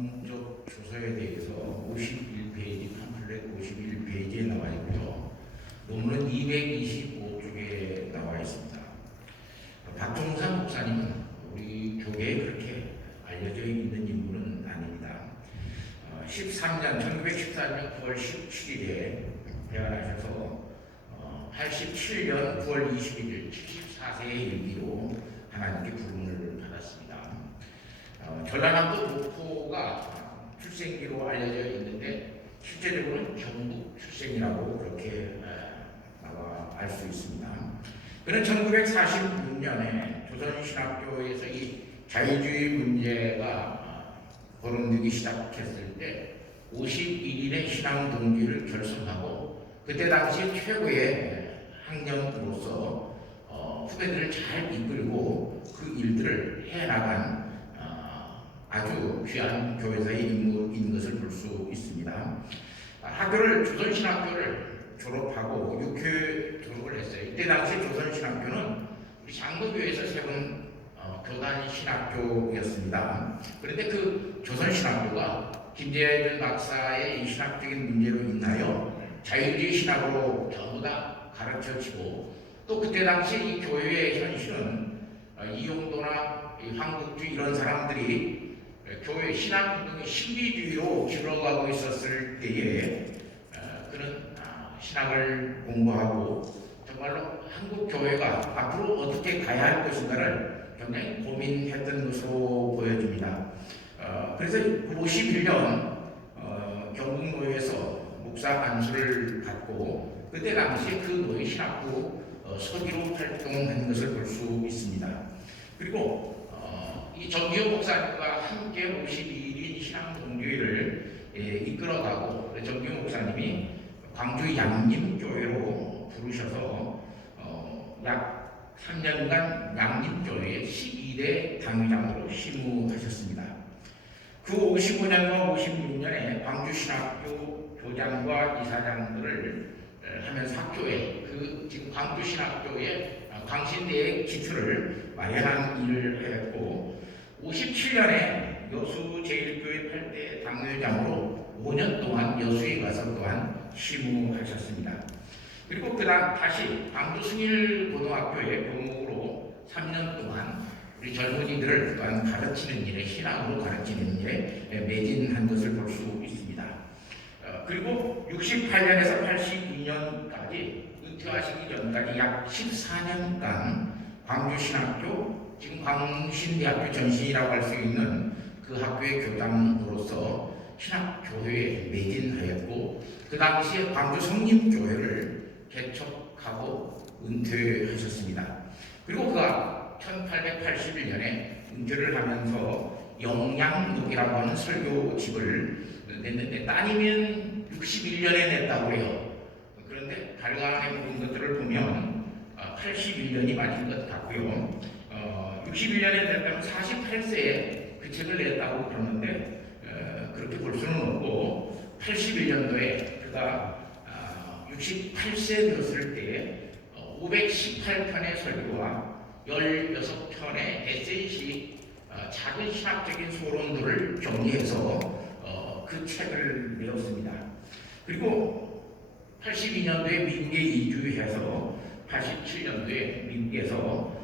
성적 조서에 대해서 51페이지, 팜플렛 51페이지에 나와 있고요. 논문은 225쪽에 나와 있습니다. 박종산 목사님은 우리 교계에 그렇게 알려져 있는 인물은 아닙니다. 어, 13년, 1914년 9월 17일에 태어나셔서 어, 87년 9월 21일 74세의 일기로 하나님께 부름을 받았습니다. 어, 전라남도 출생지로 알려져 있는데 실제적으로는 경북 출생이라고 그렇게 에, 나와 알 수 있습니다. 그는 1946년에 조선신학교에서 이 자유주의 문제가 거론되기 시작했을 때 51일의 신앙 동기를 결성하고 그때 당시 최고의 학년으로서 어, 후배들을 잘 이끌고 그 일들을 해나간 어, 아주 귀한 교회사의 인물인 것을 볼 수 있습니다. 아, 학교를 조선신학교를 졸업하고 육회 졸업을 했어요. 이때 당시 조선신학교는 우리 장로교에서 세운 어, 교단 신학교였습니다. 그런데 그 조선신학교가 김재준 박사의 이 신학적인 문제로 인하여 자유주의 신학으로 전부 다 가르쳐지고 또 그때 당시 이 교회의 현실은 어, 이용도나 이 황국주 이런 사람들이 교회 신학운동의 신비주의로 길어가고 있었을 때에 어, 그는 아, 신학을 공부하고 정말로 한국 교회가 앞으로 어떻게 가야 할 것인가를 굉장히 고민했던 것으로 보여집니다. 어, 그래서 51년 어, 경북노회에서 목사 안수를 받고 그때 당시에 그 노예 신학부 어, 서기로 활동한 것을 볼 수 있습니다. 그리고 어, 이 정기호 목사님과 함께 52일인 신앙 동교회를 예, 이끌어가고 정기호 목사님이 광주 양림교회로 부르셔서 어, 약 3년간 양림교회 12대 당회장으로 심우하셨습니다. 그 55년과 56년에 광주신학교 교장과 이사장들을 에, 하면서 학교에 그 지금 광주신학교에 아, 광신대의 기틀을 마련한 일을 했고 57년에 여수 제1교회 8대 당회장으로 5년 동안 여수에 가서 또한 심우하셨습니다. 그리고 그다음 다시 광주 승일 고등학교의 교목으로 3년 동안 우리 젊은이들을 또한 가르치는 일에 신앙으로 가르치는 일에 매진한 것을 볼 수 있습니다. 어, 그리고 68년에서 82년까지 은퇴하시기 전까지 약 14년간 광주신학교 지금 광신대학교 전신이라고 할 수 있는 그 학교의 교장으로서 신학교회에 매진하였고 그 당시에 광주 성림교회를 개척하고 은퇴하셨습니다. 그리고 그가 1881년에 은퇴를 하면서 영양록이라고 하는 설교집을 냈는데 따님은 61년에 냈다고 해요. 그런데 발간해 본 것들을 보면 81년이 맞은 것 같고요. 어, 61년에 냈다면 48세에 그 책을 냈다고 그러는데 어, 그렇게 볼 수는 없고 81년도에 그가 68세 되었을 때에 518편의 설교와 16편의 에세이식 어, 작은 신학적인 소론들을 정리해서 어, 그 책을 내었습니다. 그리고 82년도에 미국에 이주해서 87년도에 미국에서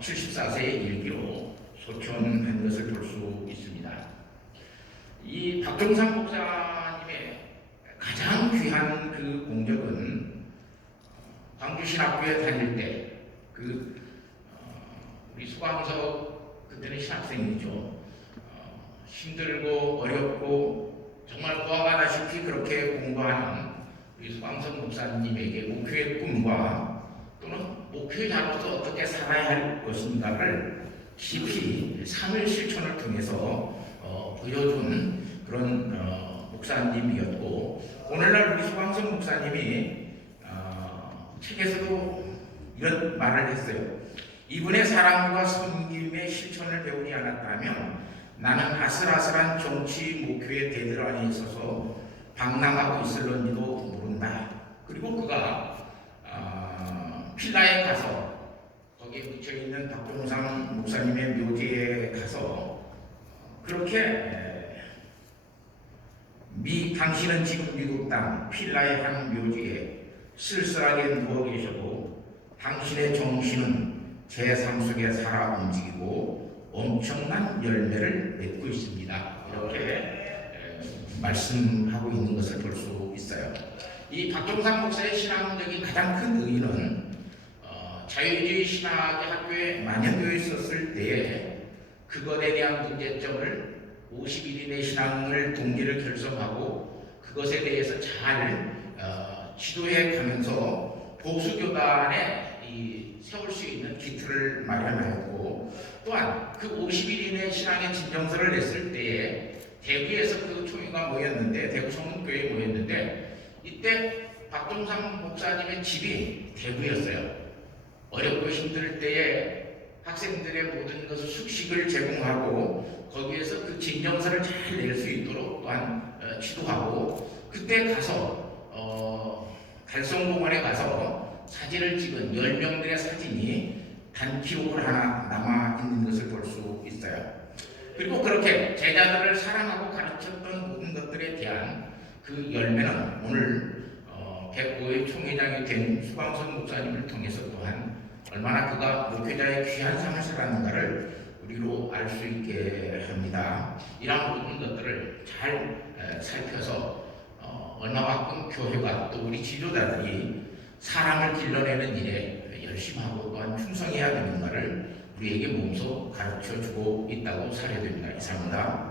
74세의 일기로 소천한 것을 볼 수 있습니다. 이 박종상 목사님의 가장 귀한 그 공적은 광주신학교에 다닐 때그 우리 수광석 그때는 신학생이죠. 어, 힘들고 어렵고 정말 보아가다시피 그렇게 공부하는 우리 수광석 목사님에게 목회의 꿈과 또는 목회자로서 어떻게 살아야 할 것인가를 깊이 삶의 실천을 통해서 어, 보여준 그런 어, 목사님이었고 오늘날 우리 수광석 목사님이 어, 책에서도 이런 말을 했어요. 이분의 사랑과 섬김의 실천을 배우지 않았다면 나는 아슬아슬한 정치 목표의 대들 안에 있어서 방랑하고 있을런지도 모른다. 그리고 그가 어, 필라에 가서 거기에 묻혀 있는 박종상 목사님의 묘지에 가서 그렇게 미 당신은 지금 미국 땅 필라의 한 묘지에 쓸쓸하게 누워 계셔도 당신의 정신은 제삶 속에 살아 움직이고 엄청난 열매를 맺고 있습니다. 이렇게 에, 말씀하고 있는 것을 볼 수 있어요. 이 박종상 목사의 신앙적인 가장 큰 의의는 어, 자유주의 신학의 학교에 만연되어 있었을 때에 그것에 대한 문제점을 51인의 신앙을 동기를 결성하고 그것에 대해서 잘 어, 지도해 가면서 보수교단에 이 세울 수 있는 기틀을 마련하였고 또한 그 51인의 신앙의 진정서를 냈을 때에 대구에서 그 총회가 모였는데 대구 성문교회에 모였는데 이때 박종상 목사님의 집이 대구였어요. 어렵고 힘들 때에 학생들의 모든 것을 숙식을 제공하고 거기에서 그 진정서를 잘 낼 수 있도록 또한 어, 지도하고 그때 가서 어, 달성공원에 가서 사진을 찍은 10명들의 사진이 단기록을 하나 남아 있는 것을 볼 수 있어요. 그리고 그렇게 제자들을 사랑하고 가르쳤던 모든 것들에 대한 그 열매는 오늘 어, 백고의 총회장이 된 수광선 목사님을 통해서 또한 얼마나 그가 목회자의 귀한 삶을 살았는가를 우리로 알 수 있게 합니다. 이러한 모든 것들을 잘 에, 살펴서 어, 얼마만큼 교회가 또 우리 지도자들이 사람을 길러내는 일에 열심히 하고 또한 충성해야 되는가를 우리에게 몸소 가르쳐 주고 있다고 사례됩니다. 이상입니다.